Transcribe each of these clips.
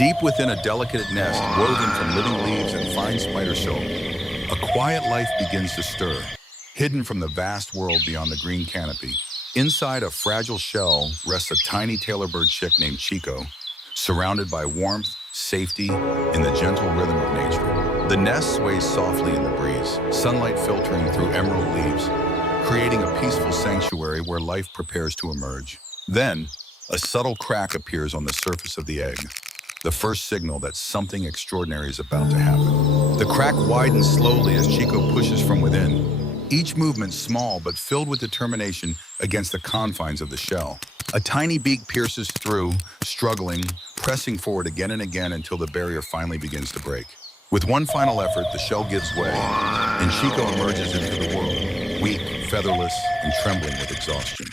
Deep within a delicate nest woven from living leaves and fine spider silk, a quiet life begins to stir, hidden from the vast world beyond the green canopy. Inside a fragile shell rests a tiny Tailorbird chick named Chico, surrounded by warmth, safety, and the gentle rhythm of nature. The nest sways softly in the breeze, sunlight filtering through emerald leaves, creating a peaceful sanctuary where life prepares to emerge. Then, a subtle crack appears on the surface of the egg, the first signal that something extraordinary is about to happen. The crack widens slowly as Chico pushes from within, each movement small but filled with determination against the confines of the shell. A tiny beak pierces through, struggling, pressing forward again and again until the barrier finally begins to break. With one final effort, the shell gives way, and Chico emerges into the world, weak, featherless, and trembling with exhaustion.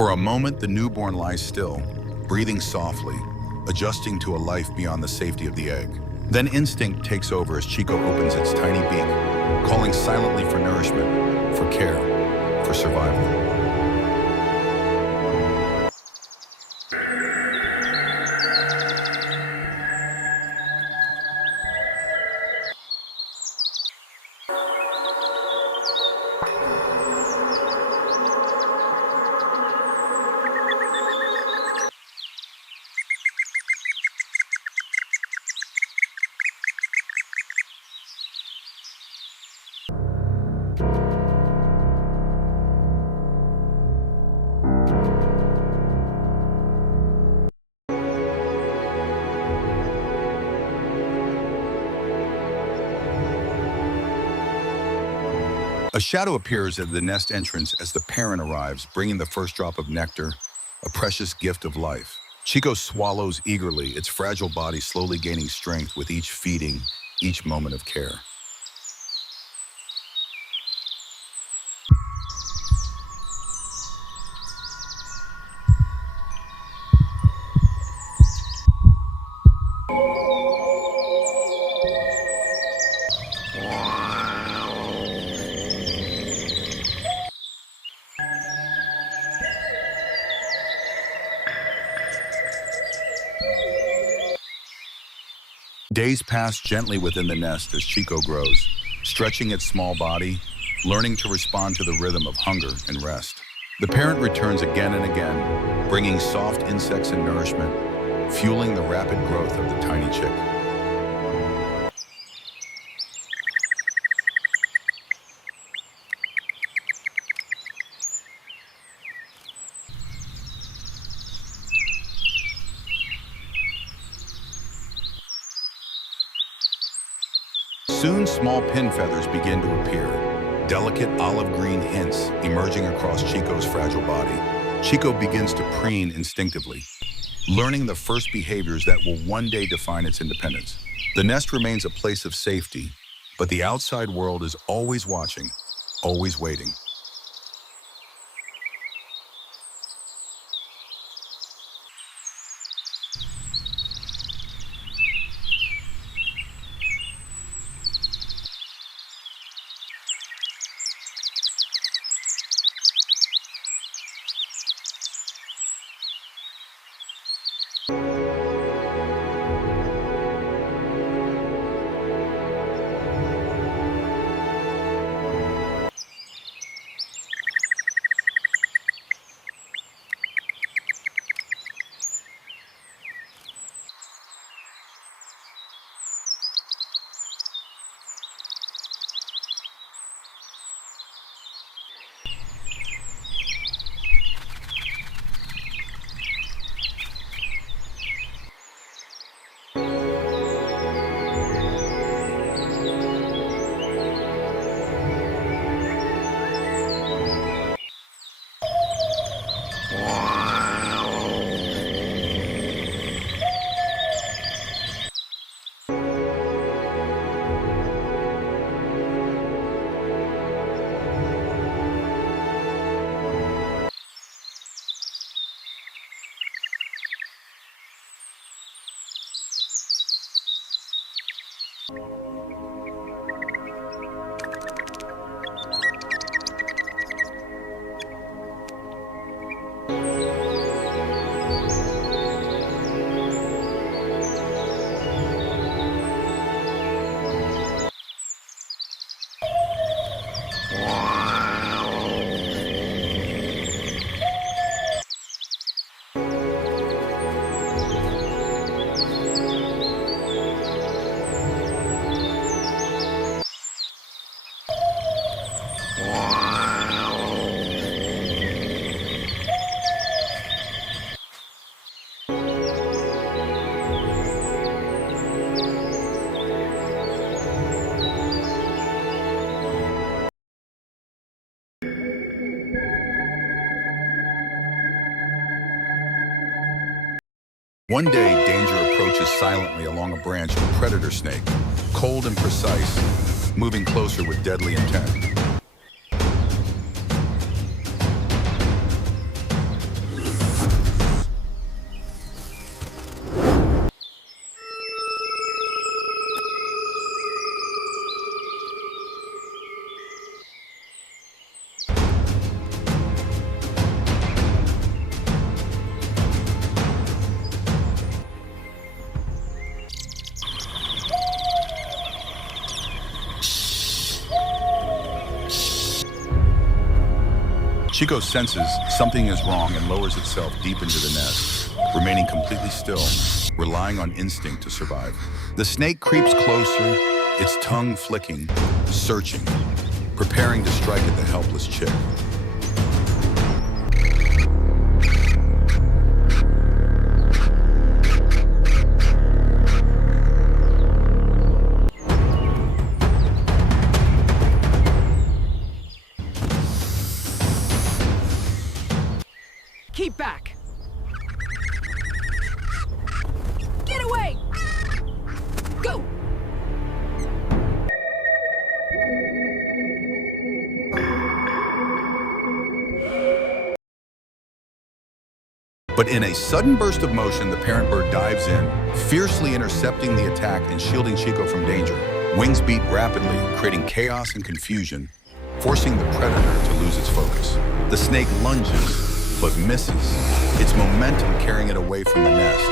For a moment, the newborn lies still, breathing softly, adjusting to a life beyond the safety of the egg. Then instinct takes over as Chico opens its tiny beak, calling silently for nourishment, for care, for survival. A shadow appears at the nest entrance as the parent arrives, bringing the first drop of nectar, a precious gift of life. Chico swallows eagerly, its fragile body slowly gaining strength with each feeding, each moment of care. Days pass gently within the nest as Chico grows, stretching its small body, learning to respond to the rhythm of hunger and rest. The parent returns again and again, bringing soft insects and nourishment, fueling the rapid growth of the tiny chick. Soon, small pin feathers begin to appear, delicate olive green hints emerging across Chico's fragile body. Chico begins to preen instinctively, learning the first behaviors that will one day define its independence. The nest remains a place of safety, but the outside world is always watching, always waiting. One day, danger approaches silently along a branch of a predator snake, cold and precise, moving closer with deadly intent. Chico senses something is wrong and lowers itself deep into the nest, remaining completely still, relying on instinct to survive. The snake creeps closer, its tongue flicking, searching, preparing to strike at the helpless chick. Keep back! Get away! Go! But in a sudden burst of motion, the parent bird dives in, fiercely intercepting the attack and shielding Chico from danger. Wings beat rapidly, creating chaos and confusion, forcing the predator to lose its focus. The snake lunges, but misses, its momentum carrying it away from the nest.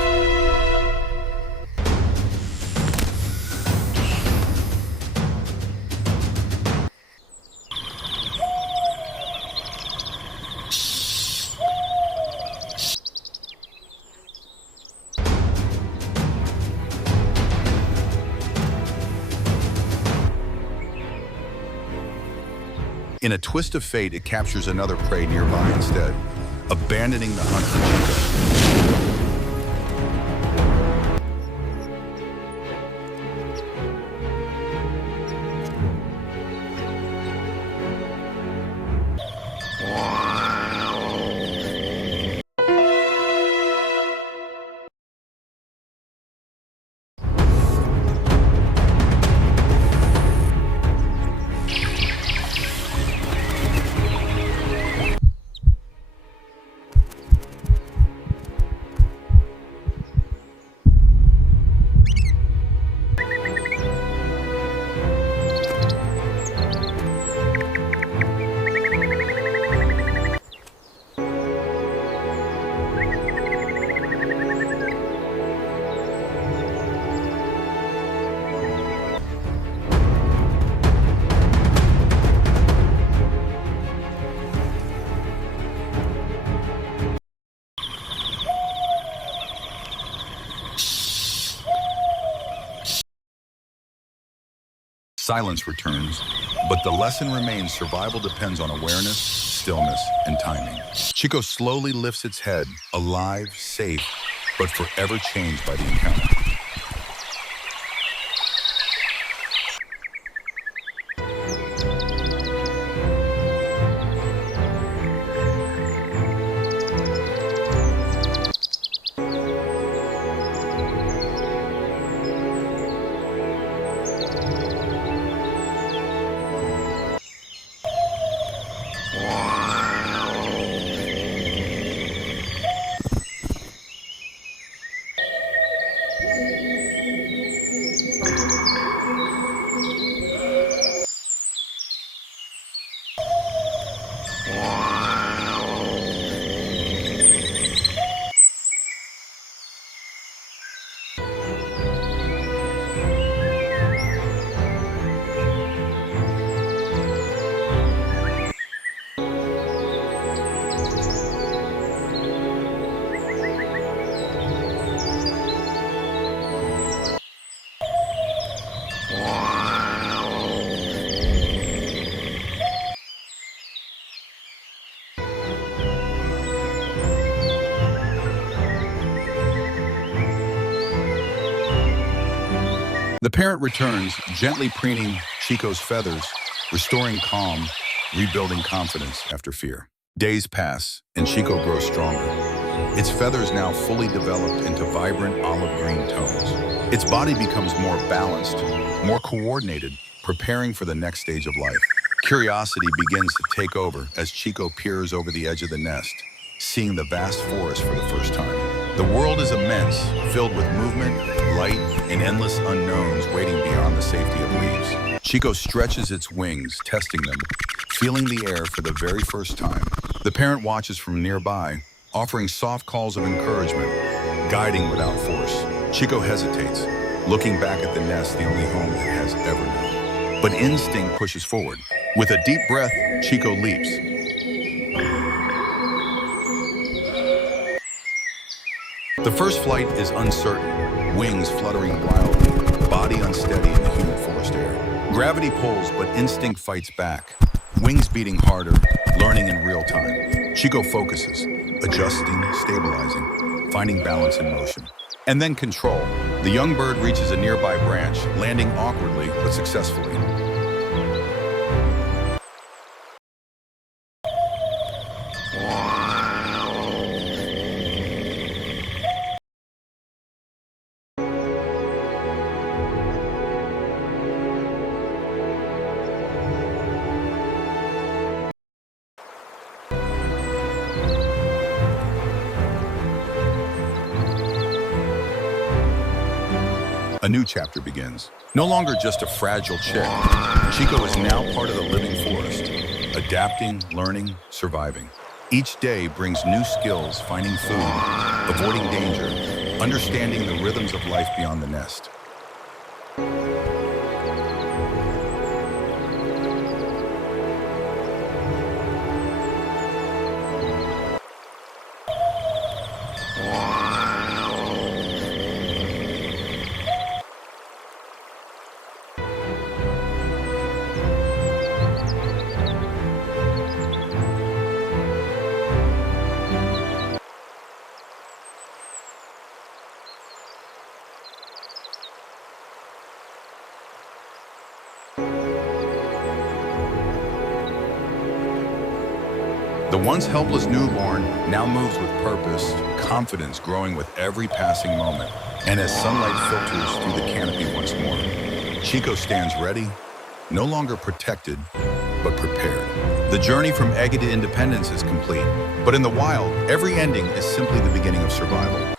In a twist of fate, it captures another prey nearby instead, abandoning the hunt for Chico. Silence returns, but the lesson remains: survival depends on awareness, stillness, and timing. Chico slowly lifts its head, alive, safe, but forever changed by the encounter. The parent returns, gently preening Chico's feathers, restoring calm, rebuilding confidence after fear. Days pass, and Chico grows stronger, its feathers now fully developed into vibrant olive green tones. Its body becomes more balanced, more coordinated, preparing for the next stage of life. Curiosity begins to take over as Chico peers over the edge of the nest, seeing the vast forest for the first time. The world is immense, filled with movement, light, and endless unknowns waiting beyond the safety of leaves. Chico stretches its wings, testing them, feeling the air for the very first time. The parent watches from nearby, offering soft calls of encouragement, guiding without force. Chico hesitates, looking back at the nest, the only home it has ever known. But instinct pushes forward. With a deep breath, Chico leaps. The first flight is uncertain, wings fluttering wildly, body unsteady in the humid forest air. Gravity pulls, but instinct fights back. Wings beating harder, learning in real time. Chico focuses, adjusting, stabilizing, finding balance in motion. And then control. The young bird reaches a nearby branch, landing awkwardly but successfully. A new chapter begins. No longer just a fragile chick, Chico is now part of the living forest, adapting, learning, surviving. Each day brings new skills, finding food, avoiding danger, understanding the rhythms of life beyond the nest. The once helpless newborn now moves with purpose, confidence growing with every passing moment. And as sunlight filters through the canopy once more, Chico stands ready, no longer protected, but prepared. The journey from egg to independence is complete, but in the wild, every ending is simply the beginning of survival.